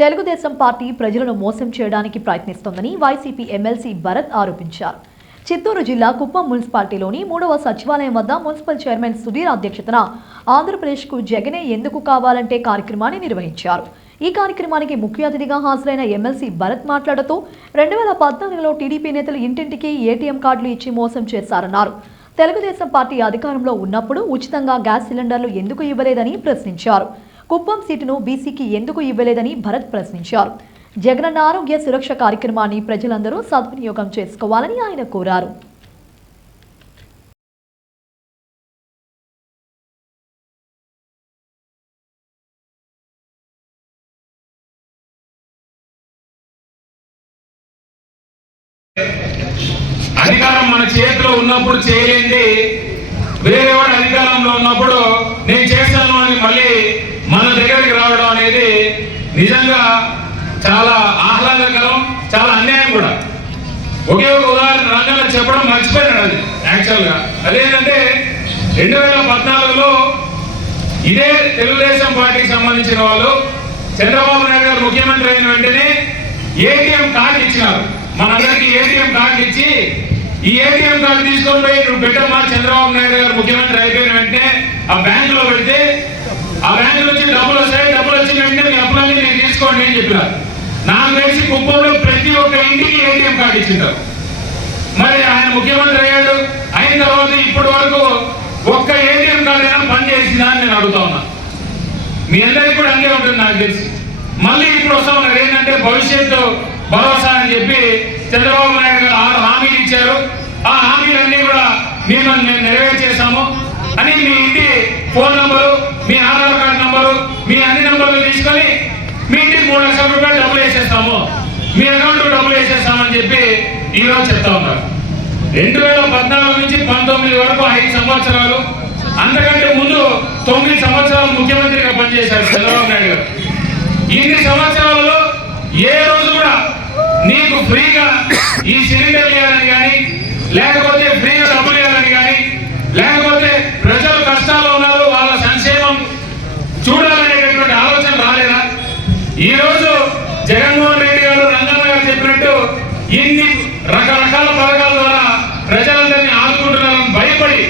Telugu Desam party ప్రజలను మోసం చేయడానికి ప్రయత్నిస్తోందని వైసీపీ ఎమ్మెల్సీ భరత్ ఆరోపించారు. చిత్తూరు జిల్లా కుప్పం మున్సిపాలిటీలోని 3వ సచివాలయం వద్ద మున్సిపల్ చైర్మన్ సుధీర్ అధ్యక్షతన ఆంధ్రప్రదేశ్కు జగనే ఎందుకు కావాలంటే కార్యక్రమాన్ని నిర్వహించారు. ఈ కార్యక్రమానికి ముఖ్య అతిథిగా హాజరైన ఎమ్మెల్సీ భరత్ మాట్లాడుతూ 2014లో టీడీపీ నేతలు ఇంటింటికి ఏటీఎం కార్డులు ఇచ్చి మోసం చేశారన్నారు. తెలుగుదేశం పార్టీ అధికారంలో ఉన్నప్పుడు ఉచితంగా గ్యాస్ సిలిండర్లు ఎందుకు ఇవ్వలేదని ప్రశ్నించారు. కుప్పం సీటును బీసీకి ఎందుకు ఇవ్వలేదని భరత్ ప్రశ్నించారు. జగనన్న ఆరోగ్య సురక్ష కార్యక్రమాన్ని ప్రజలందరూ సద్వినియోగం చేసుకోవాలని ఆయన కోరారు. అధికారం మన చేతిలో ఉన్నప్పుడు చేయలేండి, వేరే వాడు అధికారంలో ఉన్నప్పుడు నేను చేస్తాను అని మళ్ళీ మన దగ్గరికి రావడం అనేది నిజంగా చాలా ఆహ్లాదకరం, చాలా అన్యాయం కూడా. ఒకే ఒక ఉదాహరణ రంగంలో చెప్పడం మర్చిపోయాడు. అది యాక్చువల్గా అదేంటంటే 2014లో ఇదే తెలుగుదేశం పార్టీకి సంబంధించిన వాళ్ళు చంద్రబాబు నాయుడు గారు ముఖ్యమంత్రి అయిన వెంటనే ఏటీఎం కార్డు ఇచ్చినారు. మనందరికీ ఏటీఎం కార్డు ఇచ్చి ఈ ఏటీఎం కార్డు తీసుకొని పోయి నువ్వు పెట్టమ్మా, చంద్రబాబు నాయుడు గారు ముఖ్యమంత్రి అయిపోయిన వెంటనే ఆ బ్యాంకులో పెడితే ఆ బ్యాంకు నుంచి డబ్బులు వస్తాయి, డబ్బులు వచ్చిన వెంటనే మీ అప్పులన్నీ నేను తీసుకోండి అని చెప్పినారు. నాకు తెలిసి కుప్పంలో ప్రతి ఒక్క ఇంటికి ఏటీఎం కార్డు ఇచ్చింటారు. మరి ఆయన ముఖ్యమంత్రి అయ్యాడు, అయిన తర్వాత ఇప్పటి వరకు ఒక్క ఏటీఎం కార్డు అయినా పనిచేసిందా అని నేను అడుగుతా ఉన్నా. మీ అందరికీ కూడా అంతే ఉంటుంది నాకు తెలిసి. మళ్ళీ ఇప్పుడు వస్తా ఉన్నారు ఏంటంటే భవిష్యత్తు భరోసా అని చెప్పి చంద్రబాబు నాయుడు గారు 6 హామీలు ఇచ్చారు. ఆ హామీలన్నీ కూడా మేము నెరవేర్చేసాము అని మీ ఇంటి ఫోన్ నంబరు, మీ ఆధార్ కార్డు నంబరు, మీ అన్ని నంబర్లు తీసుకొని మీ ఇంటికి 3 లక్షల రూపాయలు డబ్బులు వేసేస్తాము, మీ అకౌంట్ డబ్బులు వేసేస్తామని చెప్పి ఈరోజు చెప్తా ఉన్నారు. 2014 నుంచి 19 వరకు 5 సంవత్సరాలు, అంతకంటే ముందు 9 సంవత్సరాలు ముఖ్యమంత్రిగా పనిచేశారు చంద్రబాబు నాయుడు గారు. ఇన్ని సంవత్సరాలలో ఏ రోజు కూడా నీకు ఫ్రీగా ఈ సిలిండర్ ఇవ్వాలని కానీ, లేకపోతే ఫ్రీగా డబ్బులు ఇవ్వాలని కానీ, లేకపోతే ప్రజలు కష్టాల్లో ఉన్నారు వాళ్ళ సంక్షేమం చూడాలనేటటువంటి ఆలోచన రాలేదా? ఈ రోజు జగన్మోహన్ రెడ్డి గారు, రంగన్న గారు చెప్పినట్టు ఇన్ని రకరకాల పథకాల ద్వారా ప్రజలందరినీ ఆదుకుంటున్నారని భయపడి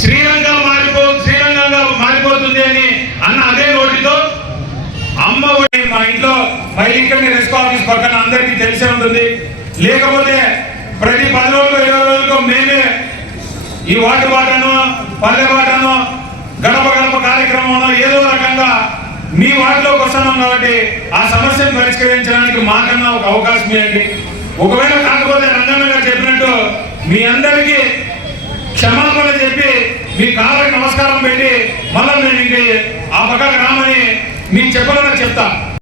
శ్రీరంగంగా మారిపోతుంది అని అన్న అదే నోటితో అమ్మ ఒడి మా ఇంట్లో ఇక్కడ రెస్క్ ఆఫీస్ పక్కన అందరికీ తెలిసే ఉంటుంది. లేకపోతే ప్రతి 10 రోజులు 20 రోజులకు మేమే ఈ వాటి బాటను, పల్లె బాటను, గడప గడప కార్యక్రమంలో ఏదో రకంగా మీ వాటిలోకి వస్తున్నాం కాబట్టి ఆ సమస్యను పరిష్కరించడానికి మాకన్నా ఒక అవకాశం ఇవ్వండి. ఒకవేళ కాకపోతే రంగన్న గారు చెప్పినట్టు మీ అందరికీ క్షమాపణ చెప్పి మీ కాళ్ళకి నమస్కారం పెట్టి మళ్ళీ మేము ఇంక ఆ పక్కకు రామని మీకు చెప్పాలని చెప్తా.